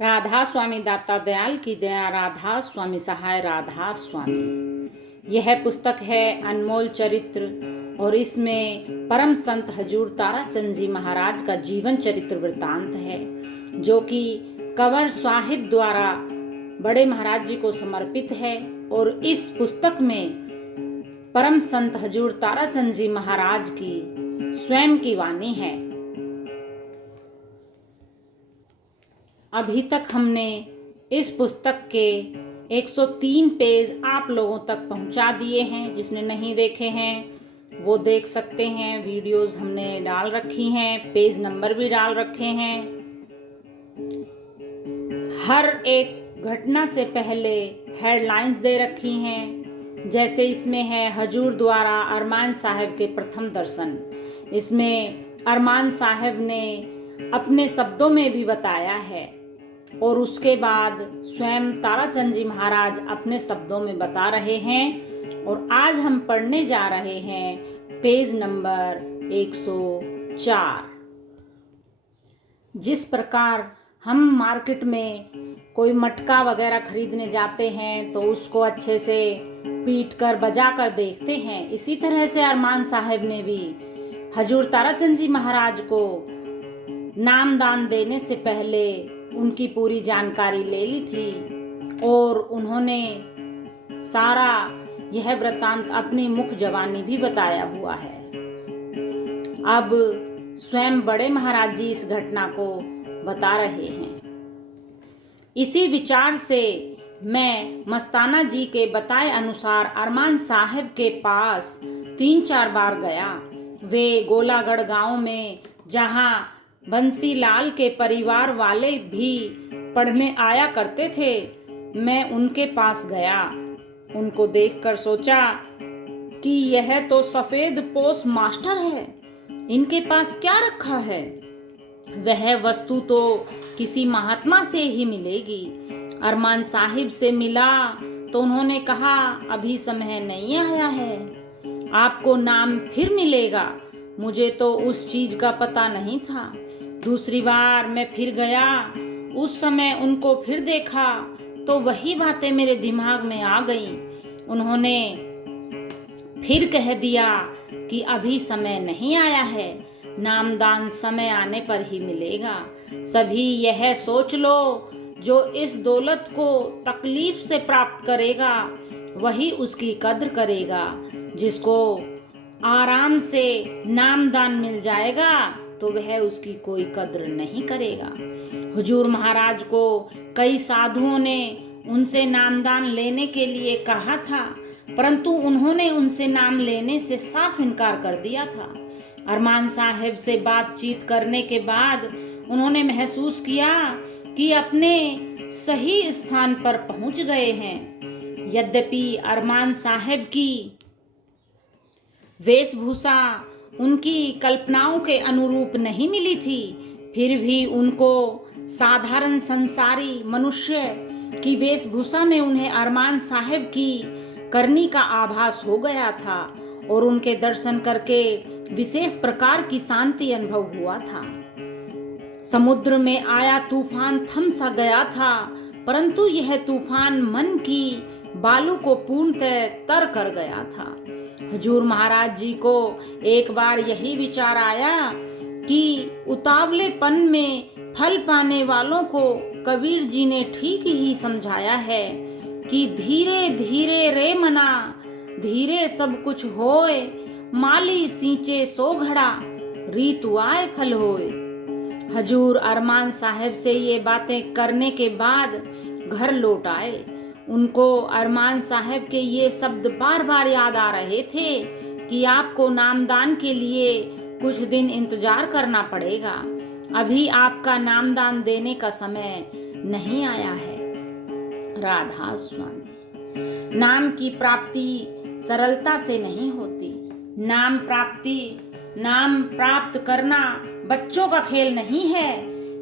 राधा स्वामी दाता दयाल की दया, राधा स्वामी सहाय, राधा स्वामी। यह पुस्तक है अनमोल चरित्र और इसमें परम संत हजूर ताराचंद जी महाराज का जीवन चरित्र वृतांत है, जो कि कंवर साहिब द्वारा बड़े महाराज जी को समर्पित है। और इस पुस्तक में परम संत हजूर ताराचंद जी महाराज की स्वयं की वाणी है। अभी तक हमने इस पुस्तक के 103 पेज आप लोगों तक पहुंचा दिए हैं। जिसने नहीं देखे हैं वो देख सकते हैं। वीडियोस हमने डाल रखी हैं, पेज नंबर भी डाल रखे हैं। हर एक घटना से पहले हेडलाइंस दे रखी हैं। जैसे इसमें है हजूर द्वारा अरमान साहब के प्रथम दर्शन। इसमें अरमान साहब ने अपने शब्दों में भी बताया है और उसके बाद स्वयं ताराचंद जी महाराज अपने शब्दों में बता रहे हैं। और आज हम पढ़ने जा रहे हैं पेज नंबर 104। जिस प्रकार हम मार्केट में कोई मटका वगैरह खरीदने जाते हैं तो उसको अच्छे से पीट कर बजा कर देखते हैं, इसी तरह से अरमान साहब ने भी हजूर ताराचंद जी महाराज को नामदान देने से पहले उनकी पूरी जानकारी ले ली थी और उन्होंने सारा यह वृत्तांत अपनी मुख जवानी भी बताया हुआ है। अब स्वयं बड़े महाराज जी इस घटना को बता रहे हैं। इसी विचार से मैं मस्ताना जी के बताए अनुसार अरमान साहब के पास 3-4 बार गया। वे गोलागढ़ गांव में जहां बंसीलाल के परिवार वाले भी पढ़ने आया करते थे, मैं उनके पास गया। उनको देखकर सोचा कि यह तो सफेद पोस मास्टर है, इनके पास क्या रखा है। वह वस्तु तो किसी महात्मा से ही मिलेगी। अरमान साहिब से मिला तो उन्होंने कहा, अभी समय नहीं आया है, आपको नाम फिर मिलेगा। मुझे तो उस चीज का पता नहीं था। दूसरी बार मैं फिर गया, उस समय उनको फिर देखा तो वही बातें मेरे दिमाग में आ गईं। उन्होंने फिर कह दिया कि अभी समय नहीं आया है, नामदान समय आने पर ही मिलेगा। सभी यह सोच लो, जो इस दौलत को तकलीफ से प्राप्त करेगा वही उसकी कद्र करेगा। जिसको आराम से नामदान मिल जाएगा तो वह उसकी कोई कद्र नहीं करेगा। हुजूर महाराज को कई साधुओं ने उनसे नामदान लेने के लिए कहा था, परंतु उन्होंने उनसे नाम लेने से साफ इनकार कर दिया था। अरमान साहब से बातचीत करने के बाद उन्होंने महसूस किया कि अपने सही स्थान पर पहुंच गए हैं। यद्यपि अरमान साहब की वेशभूषा उनकी कल्पनाओं के अनुरूप नहीं मिली थी, फिर भी उनको साधारण संसारी मनुष्य की वेशभूषा में उन्हें अरमान साहब की करनी का आभास हो गया था और उनके दर्शन करके विशेष प्रकार की शांति अनुभव हुआ था। समुद्र में आया तूफान थम सा गया था, परंतु यह तूफान मन की बालू को पूर्णतः तर कर गया था। हजूर महाराज जी को एक बार यही विचार आया कि उतावलेपन में फल पाने वालों को कबीर जी ने ठीक ही समझाया है कि धीरे धीरे रे मना, धीरे सब कुछ होए, माली सींचे सो घड़ा, रीतु आए फल होए। हजूर अरमान साहब से ये बातें करने के बाद घर लौट आए। उनको अरमान साहब के ये शब्द बार बार याद आ रहे थे कि आपको नामदान के लिए कुछ दिन इंतजार करना पड़ेगा, अभी आपका नामदान देने का समय नहीं आया है। राधा स्वामी। नाम की प्राप्ति सरलता से नहीं होती। नाम प्राप्त करना बच्चों का खेल नहीं है,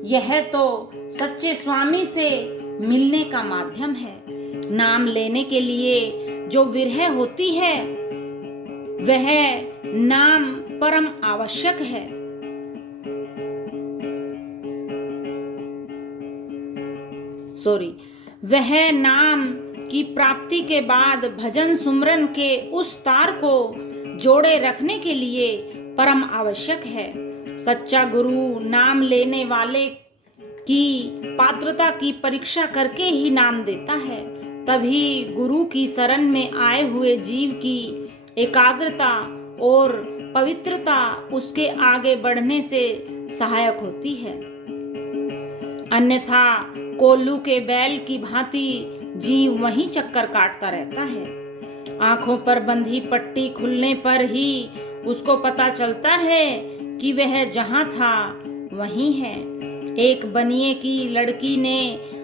यह तो सच्चे स्वामी से मिलने का माध्यम है। नाम लेने के लिए जो विरह होती है वह नाम परम आवश्यक है। वह नाम की प्राप्ति के बाद भजन सुमरन के उस तार को जोड़े रखने के लिए परम आवश्यक है। सच्चा गुरु नाम लेने वाले की पात्रता की परीक्षा करके ही नाम देता है। तभी गुरु की शरण में आए हुए जीव की एकाग्रता और पवित्रता उसके आगे बढ़ने से सहायक होती है। अन्यथा कोल्लू के बैल की भांति जीव वहीं चक्कर काटता रहता है। आंखों पर बंधी पट्टी खुलने पर ही उसको पता चलता है कि वह जहां था वहीं है। एक बनिए की लड़की ने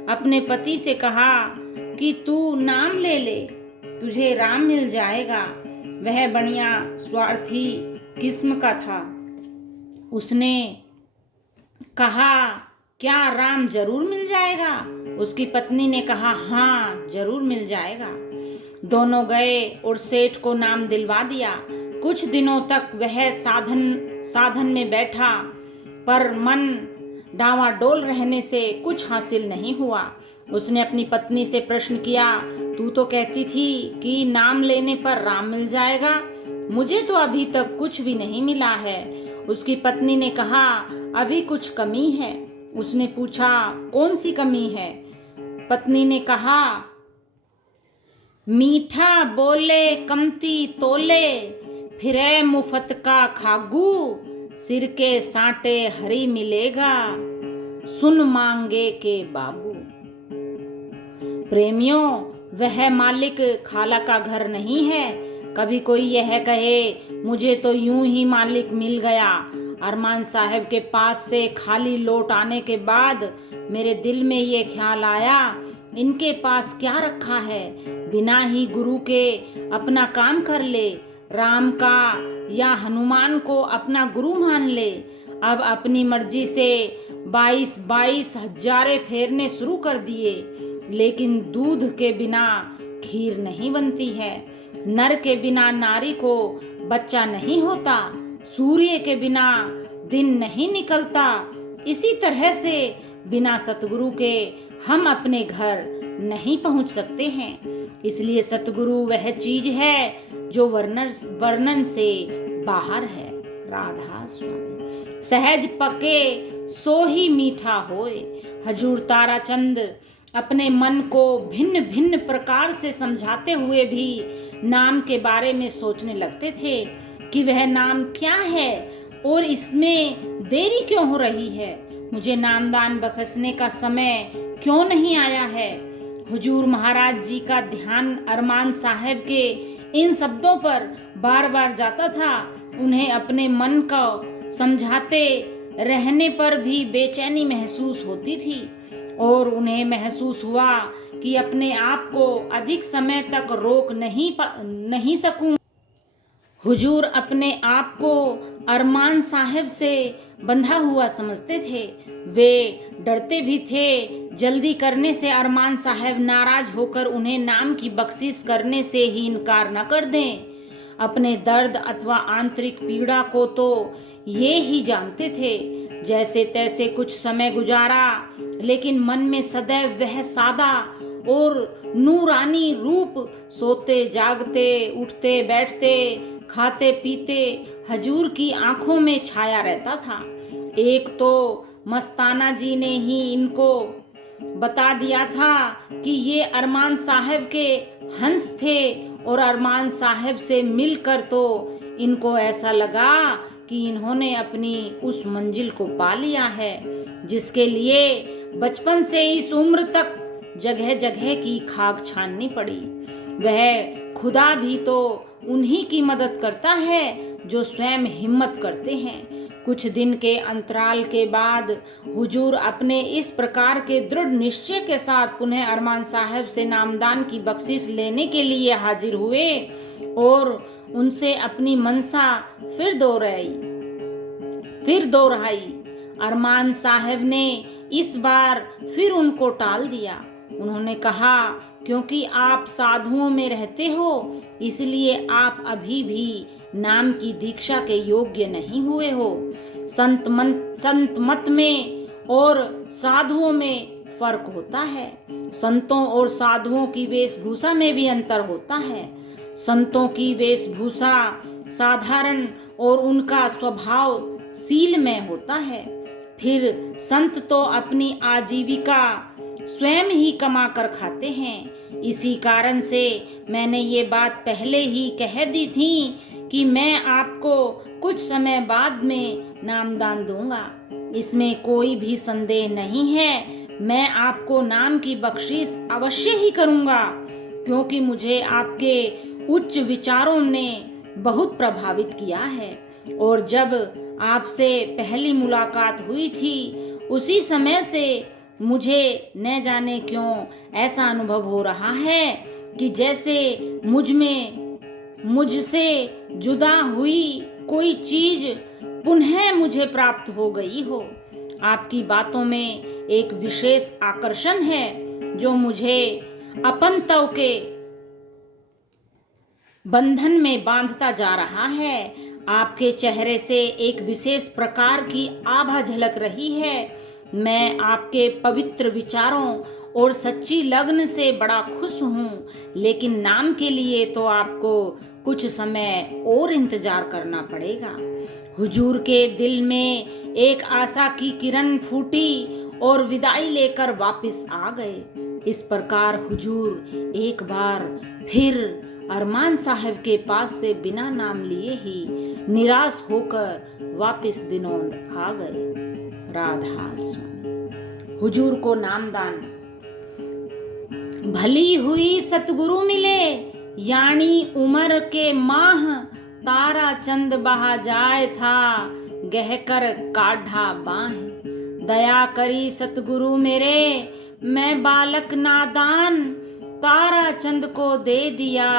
अपने पति से कहा कि तू नाम ले ले, तुझे राम मिल जाएगा। वह बनिया स्वार्थी किस्म का था। उसने कहा, क्या राम जरूर मिल जाएगा? उसकी पत्नी ने कहा, हाँ जरूर मिल जाएगा। दोनों गए और सेठ को नाम दिलवा दिया। कुछ दिनों तक वह साधन में बैठा, पर मन डावाडोल रहने से कुछ हासिल नहीं हुआ। उसने अपनी पत्नी से प्रश्न किया, तू तो कहती थी कि नाम लेने पर राम मिल जाएगा, मुझे तो अभी तक कुछ भी नहीं मिला है। उसकी पत्नी ने कहा, अभी कुछ कमी है। उसने पूछा, कौन सी कमी है? पत्नी ने कहा, मीठा बोले कमती तोले, फिरे मुफ्त का खागू, सिर के साटे हरी मिलेगा, सुन मांगे के बाबू। प्रेमियों, वह मालिक खाला का घर नहीं है। कभी कोई यह कहे, मुझे तो यूं ही मालिक मिल गया। अरमान साहब के पास से खाली लौट आने के बाद मेरे दिल में ये ख्याल आया, इनके पास क्या रखा है, बिना ही गुरु के अपना काम कर ले, राम का या हनुमान को अपना गुरु मान ले। अब अपनी मर्जी से 22 हजारे फेरने शुरू कर दिए, लेकिन दूध के बिना खीर नहीं बनती है। नर के बिना नारी को बच्चा नहीं होता, सूर्य के बिना दिन नहीं निकलता। इसी तरह से बिना सतगुरु के हम अपने घर नहीं पहुंच सकते हैं। इसलिए सतगुरु वह चीज है जो वर्णन से बाहर है। राधा स्वामी। सहज पके सो ही मीठा होए। हजूर ताराचंद अपने मन को भिन्न भिन्न प्रकार से समझाते हुए भी नाम के बारे में सोचने लगते थे कि वह नाम क्या है और इसमें देरी क्यों हो रही है। मुझे नामदान बख्शने का समय क्यों नहीं आया है। हुजूर महाराज जी का ध्यान अरमान साहब के इन शब्दों पर बार बार जाता था। उन्हें अपने मन को समझाते रहने पर भी बेचैनी महसूस होती थी और उन्हें महसूस हुआ कि अपने आप को अधिक समय तक रोक नहीं सकूं। हुजूर अपने आप को अरमान साहब से बंधा हुआ समझते थे। वे डरते भी थे जल्दी करने से अरमान साहब नाराज होकर उन्हें नाम की बख्शिश करने से ही इनकार न कर दें। अपने दर्द अथवा आंतरिक पीड़ा को तो ये ही जानते थे। जैसे तैसे कुछ समय गुजारा, लेकिन मन में सदैव वह सादा और नूरानी रूप सोते जागते उठते बैठते खाते पीते हजूर की आंखों में छाया रहता था। एक तो मस्ताना जी ने ही इनको बता दिया था कि ये अरमान साहब के हंस थे और अरमान साहब से मिलकर तो इनको ऐसा लगा कि इन्होंने अपनी उस मंजिल को पा लिया है जिसके लिए बचपन से इस उम्र तक जगह जगह की खाक छाननी पड़ी। वह खुदा भी तो उन्हीं की मदद करता है जो स्वयं हिम्मत करते हैं। कुछ दिन के अंतराल के बाद हुजूर अपने इस प्रकार के दृढ़ निश्चय के साथ पुनः अरमान साहब से नामदान की बख्शिश लेने के लिए हाजिर हुए और उनसे अपनी मनसा फिर दोहराई। अरमान साहब ने इस बार फिर उनको टाल दिया। उन्होंने कहा, क्योंकि आप साधुओं में रहते हो इसलिए आप अभी भी नाम की दीक्षा के योग्य नहीं हुए हो। संत मत में और साधुओं में फर्क होता है। संतों और साधुओं की वेशभूषा में भी अंतर होता है। संतों की वेशभूषा साधारण और उनका स्वभाव शीलमय होता है। फिर संत तो अपनी आजीविका स्वयं ही कमा कर खाते हैं। इसी कारण से मैंने ये बात पहले ही कह दी थी कि मैं आपको कुछ समय बाद में नामदान दूंगा। इसमें कोई भी संदेह नहीं है। मैं आपको नाम की बख्शीश अवश्य ही करूंगा, क्योंकि मुझे आपके उच्च विचारों ने बहुत प्रभावित किया है। और जब आपसे पहली मुलाकात हुई थी उसी समय से मुझे न जाने क्यों ऐसा अनुभव हो रहा है कि जैसे मुझसे जुदा हुई कोई चीज पुनः मुझे प्राप्त हो गई हो। आपकी बातों में एक विशेष आकर्षण है जो मुझे अपनत्व के बंधन में बांधता जा रहा है। आपके चेहरे से एक विशेष प्रकार की आभा झलक रही है। मैं आपके पवित्र विचारों और सच्ची लगन से बड़ा खुश हूँ, लेकिन नाम के लिए तो आपको कुछ समय और इंतजार करना पड़ेगा। हुजूर के दिल में एक आशा की किरण फूटी और विदाई लेकर वापस आ गए। इस प्रकार हुजूर एक बार फिर अरमान साहब के पास से बिना नाम लिए ही निराश होकर वापस दिनौंद आ गए। राधा स्वामी। हुजूर को नामदान। भली हुई सतगुरु मिले, यानी उमर के माह तारा चंद बहा जाए था, गहकर काढ़ा बाह। दया करी सतगुरु मेरे, मैं बालक नादान, तारा चंद को दे दिया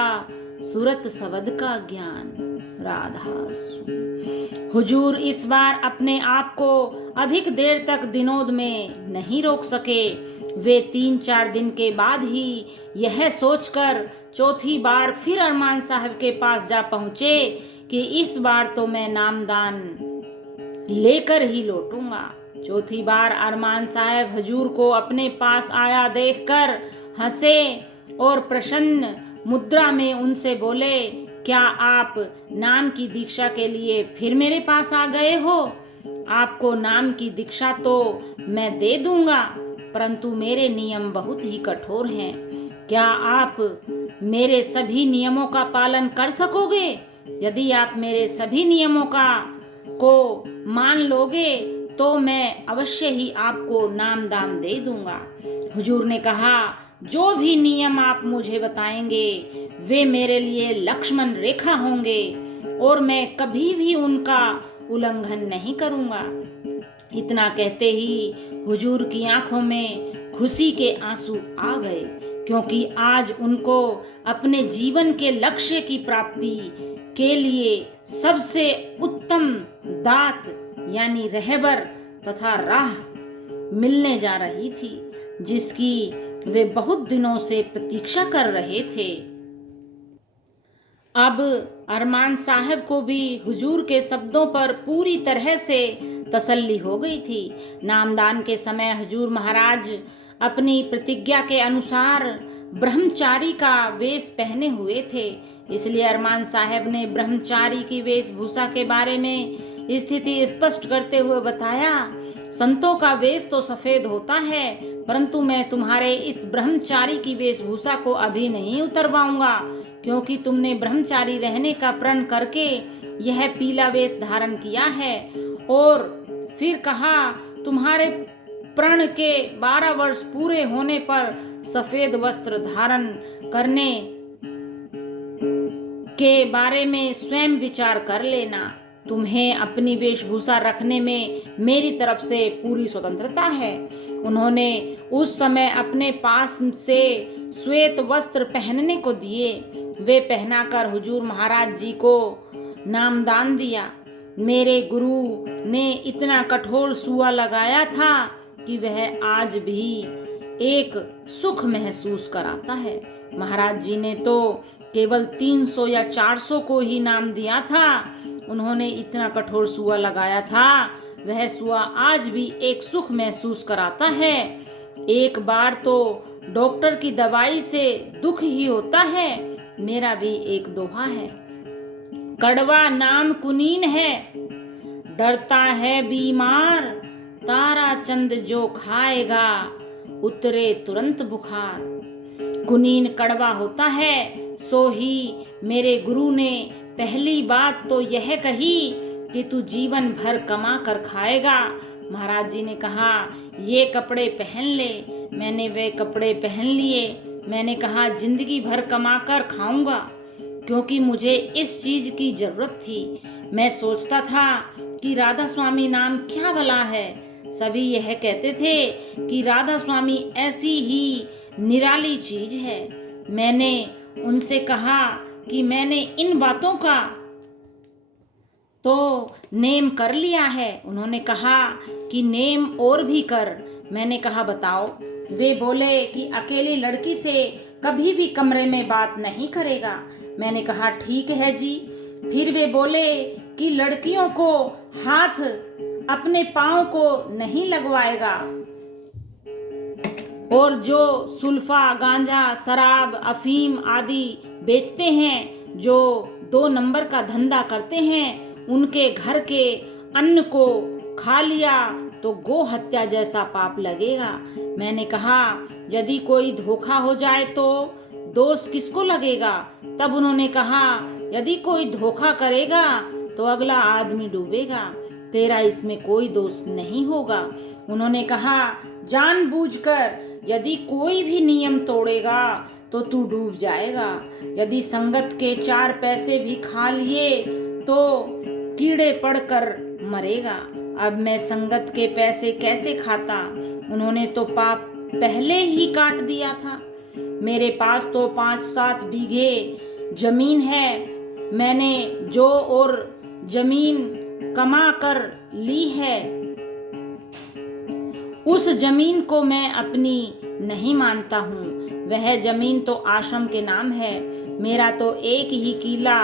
सूरत सवद का ज्ञान। राधा स्वामी। हुजूर इस बार अपने आप को अधिक देर तक दिनोद में नहीं रोक सके। वे 3-4 दिन के बाद ही यह सोचकर चौथी बार फिर अरमान साहब के पास जा पहुंचे कि इस बार तो मैं नामदान लेकर ही लौटूंगा। चौथी बार अरमान साहब हुजूर को अपने पास आया देखकर हंसे और प्रसन्न मुद्रा में उनसे बोले, क्या आप नाम की दीक्षा के लिए फिर मेरे पास आ गए हो? आपको नाम की दीक्षा तो मैं दे दूंगा, परंतु मेरे नियम बहुत ही कठोर हैं। क्या आप मेरे सभी नियमों का पालन कर सकोगे? यदि आप मेरे सभी नियमों को मान लोगे तो मैं अवश्य ही आपको नामदान दे दूंगा। हुजूर ने कहा, जो भी नियम आप मुझे बताएंगे वे मेरे लिए लक्ष्मण रेखा होंगे और मैं कभी भी उनका उल्लंघन नहीं करूंगा। इतना कहते ही हुजूर की आंखों में खुशी के आंसू आ गए, क्योंकि आज उनको अपने जीवन के लक्ष्य की प्राप्ति के लिए सबसे उत्तम दात यानी रहबर तथा राह मिलने जा रही थी, जिसकी वे बहुत दिनों से प्रतीक्षा कर रहे थे। अब अरमान साहब को भी हुजूर के शब्दों पर पूरी तरह से तसल्ली हो गई थी। नामदान के समय हुजूर महाराज अपनी प्रतिज्ञा के अनुसार ब्रह्मचारी का वेश पहने हुए थे, इसलिए अरमान साहब ने ब्रह्मचारी की वेशभूषा के बारे में स्थिति स्पष्ट करते हुए बताया, संतों का वेश तो सफेद होता है, परंतु मैं तुम्हारे इस ब्रह्मचारी की वेशभूषा को अभी नहीं उतरवाऊंगा, क्योंकि तुमने ब्रह्मचारी रहने का प्रण करके यह पीला वेश धारण किया है। और फिर कहा, तुम्हारे प्रण के 12 वर्ष पूरे होने पर सफेद वस्त्र धारण करने के बारे में स्वयं विचार कर लेना। तुम्हें अपनी वेशभूषा रखने में मेरी तरफ से पूरी स्वतंत्रता है। उन्होंने उस समय अपने पास से श्वेत वस्त्र पहनने को दिए। वे पहनाकर हुजूर महाराज जी को नामदान दिया। मेरे गुरु ने इतना कठोर सुआ लगाया था कि वह आज भी एक सुख महसूस कराता है। महाराज जी ने तो केवल 300 या 400 को ही नाम दिया था। उन्होंने इतना कठोर सुआ लगाया था, वह सुआ आज भी एक सुख महसूस कराता है। एक बार तो डॉक्टर की दवाई से दुख ही होता है। मेरा भी एक दोहा है, कड़वा नाम कुनीन है, डरता है बीमार, तारा चंद जो खाएगा उतरे तुरंत बुखार। कुनीन कड़वा होता है, सो ही मेरे गुरु ने पहली बात तो यह कही कि तू जीवन भर कमा कर खाएगा। महाराज जी ने कहा ये कपड़े पहन ले। मैंने वे कपड़े पहन लिए। मैंने कहा जिंदगी भर कमा कर खाऊंगा, क्योंकि मुझे इस चीज की जरूरत थी। मैं सोचता था कि राधा स्वामी नाम क्या भला है। सभी यह कहते थे कि राधा स्वामी ऐसी ही निराली चीज है। मैंने उनसे कहा कि मैंने इन बातों का तो नेम कर लिया है। उन्होंने कहा कि नेम और भी कर। मैंने कहा बताओ। वे बोले कि अकेली लड़की से कभी भी कमरे में बात नहीं करेगा। मैंने कहा ठीक है जी। फिर वे बोले कि लड़कियों को हाथ अपने पाँव को नहीं लगवाएगा, और जो सुल्फा, गांजा, शराब, अफीम आदि बेचते हैं, जो 2 नंबर का धंधा करते हैं, उनके घर के अन्न को खा लिया तो गो हत्या जैसा पाप लगेगा। मैंने कहा यदि कोई धोखा हो जाए तो दोष किसको लगेगा? तब उन्होंने कहा यदि कोई धोखा करेगा तो अगला आदमी डूबेगा, तेरा इसमें कोई दोष नहीं होगा। उन्होंने कहा जानबूझकर यदि कोई भी नियम तोड़ेगा तो तू डूब जाएगा। यदि संगत के 4 पैसे भी खा लिए तो कीड़े पड़कर मरेगा। अब मैं संगत के पैसे कैसे खाता? उन्होंने तो पाप पहले ही काट दिया था। मेरे पास तो 5-7 बीघे जमीन है। मैंने जो और जमीन कमा कर ली है, उस जमीन को मैं अपनी नहीं मानता हूँ। वह जमीन तो आश्रम के नाम है। मेरा तो एक ही किला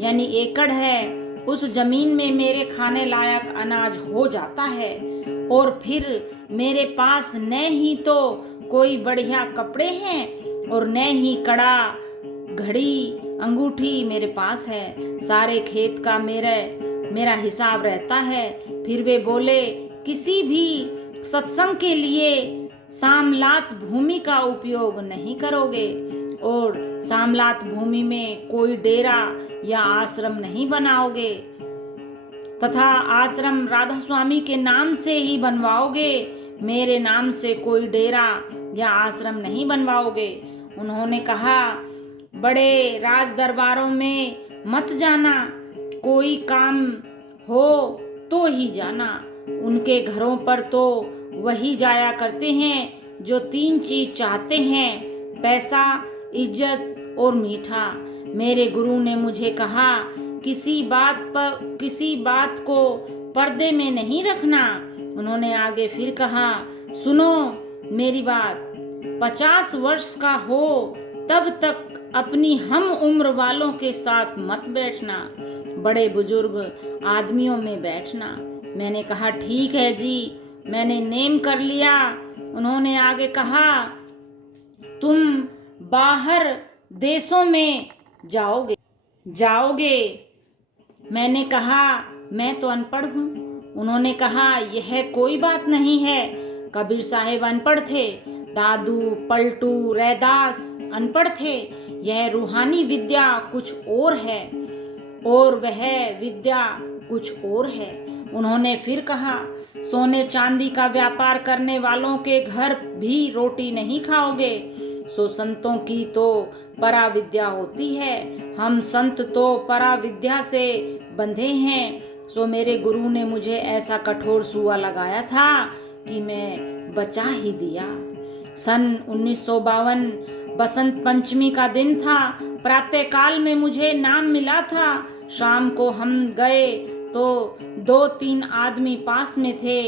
यानी एकड़ है। उस जमीन में मेरे खाने लायक अनाज हो जाता है, और फिर मेरे पास न ही तो कोई बढ़िया कपड़े हैं और न ही कड़ा, घड़ी, अंगूठी मेरे पास है। सारे खेत का मेरा हिसाब रहता है। फिर वे बोले किसी भी सत्संग के लिए सामलात भूमि का उपयोग नहीं करोगे, और सामलात भूमि में कोई डेरा या आश्रम नहीं बनाओगे, तथा आश्रम राधा स्वामी के नाम से ही बनवाओगे। मेरे नाम से कोई डेरा या आश्रम नहीं बनवाओगे। उन्होंने कहा बड़े राज दरबारों में मत जाना, कोई काम हो तो ही जाना। उनके घरों पर तो वही जाया करते हैं जो 3 चीज चाहते हैं, पैसा, इज्जत और मीठा। मेरे गुरु ने मुझे कहा किसी बात को पर्दे में नहीं रखना। उन्होंने आगे फिर कहा सुनो मेरी बात, 50 वर्ष का हो तब तक अपनी हम उम्र वालों के साथ मत बैठना, बड़े बुजुर्ग आदमियों में बैठना। मैंने कहा ठीक है जी, मैंने नेम कर लिया। उन्होंने आगे कहा तुम बाहर देशों में जाओगे। मैंने कहा मैं तो अनपढ़ हूँ। उन्होंने कहा यह कोई बात नहीं है। कबीर साहेब अनपढ़ थे, दादू, पलटू, रैदास अनपढ़ थे। यह रूहानी विद्या कुछ और है और वह विद्या कुछ और है। उन्होंने फिर कहा सोने चांदी का व्यापार करने वालों के घर भी रोटी नहीं खाओगे। सो संतों की तो परा विद्या होती है, हम संत तो परा विद्या से बंधे हैं। सो मेरे गुरु ने मुझे ऐसा कठोर सुआ लगाया था कि मैं बचा ही दिया। सन 1952 बसंत पंचमी का दिन था। प्रातःकाल में मुझे नाम मिला था। शाम को हम गए तो 2-3 आदमी पास में थे।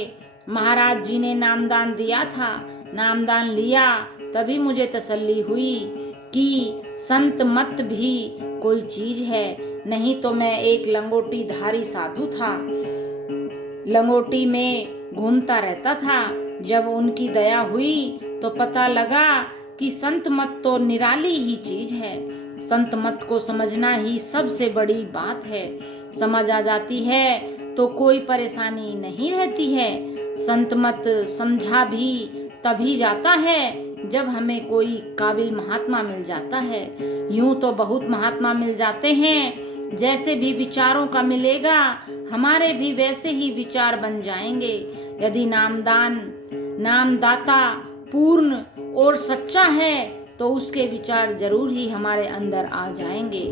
महाराज जी ने नामदान दिया था। नामदान लिया तभी मुझे तसल्ली हुई कि संत मत भी कोई चीज है, नहीं तो मैं एक लंगोटी धारी साधु था। लंगोटी में घूमता रहता था। जब उनकी दया हुई तो पता लगा कि संत मत तो निराली ही चीज है। संत मत को समझना ही सबसे बड़ी बात है। समझ आ जाती है तो कोई परेशानी नहीं रहती है। संत मत समझा भी तभी जाता है जब हमें कोई काबिल महात्मा मिल जाता है। यूं तो बहुत महात्मा मिल जाते हैं, जैसे भी विचारों का मिलेगा हमारे भी वैसे ही विचार बन जाएंगे। यदि नामदाता पूर्ण और सच्चा है तो उसके विचार जरूर ही हमारे अंदर आ जाएंगे।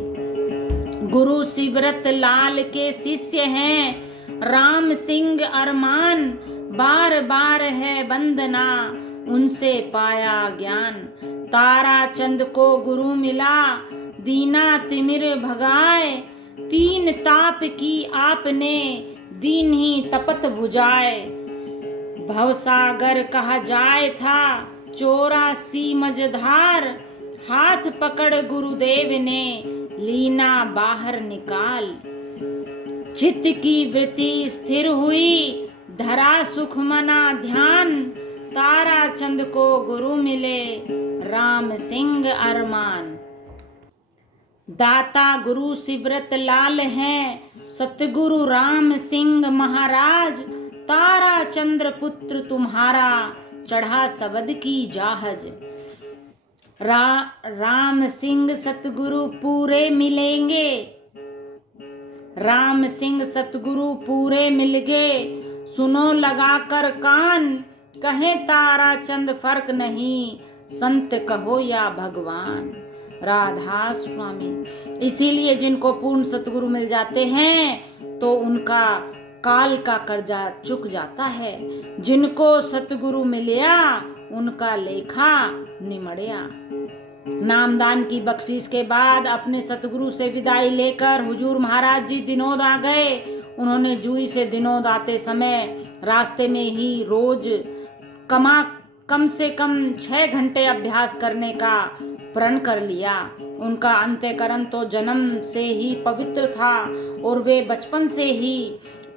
गुरु शिवरत लाल के शिष्य हैं राम सिंह अरमान, बार बार है वंदना उनसे पाया ज्ञान। तारा चंद को गुरु मिला दीना तिमिर भगाए, तीन ताप की आपने दीन ही तपत भुजाए। भवसागर कहा जाए था 84 मझधार, हाथ पकड़ गुरुदेव ने लीना बाहर निकाल। चित्त की वृत्ति स्थिर हुई धरा सुख मना ध्यान, तारा चंद को गुरु मिले राम सिंह अरमान। दाता गुरु शिवरत लाल हैं सतगुरु राम सिंह महाराज, तारा चंद्र पुत्र तुम्हारा चढ़ा सबद की जाहज। राम सिंह सतगुरु पूरे मिलेंगे, राम सिंह सतगुरु पूरे मिल गए, सुनो लगा कर कान, कहे तारा चंद फर्क नहीं संत कहो या भगवान। राधा स्वामी। इसीलिए जिनको पूर्ण सतगुरु मिल जाते हैं तो उनका काल का कर्जा चुक जाता है। जिनको सतगुरु मिलया उनका लेखा निमड़िया। नामदान की बख्शीश के बाद अपने सतगुरु से विदाई लेकर हुजूर महाराज जी दिनोद आ गए। उन्होंने जूही से दिनोद आते समय रास्ते में ही रोज कम से कम 6 घंटे अभ्यास करने का प्रण कर लिया। उनका अंतःकरण तो जन्म से ही पवित्र था और वे बचपन से ही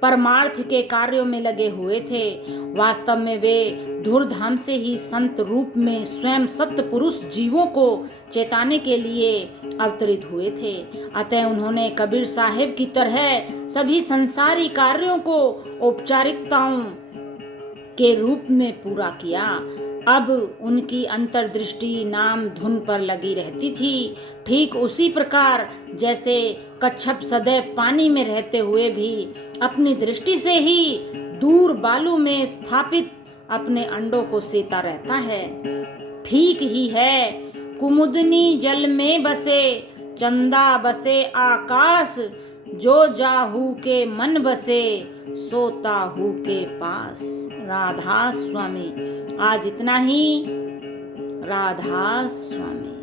परमार्थ के कार्यों में लगे हुए थे। वास्तव में वे धूर्धाम से ही संत रूप में स्वयं सत्य पुरुष जीवों को चेताने के लिए अवतरित हुए थे। अतः उन्होंने कबीर साहिब की तरह सभी संसारी कार्यों को औपचारिकताओं के रूप में पूरा किया। अब उनकी अंतर्दृष्टि नाम धुन पर लगी रहती थी। ठीक उसी प्रकार जैसे कच्छप सदैव पानी में रहते हुए भी अपनी दृष्टि से ही दूर बालू में स्थापित अपने अंडों को सेता रहता है, ठीक ही है। कुमुदनी जल में बसे चंदा बसे आकाश, जो जाहू के मन बसे सोता हूँ के पास। राधा स्वामी। आज इतना ही। राधा स्वामी।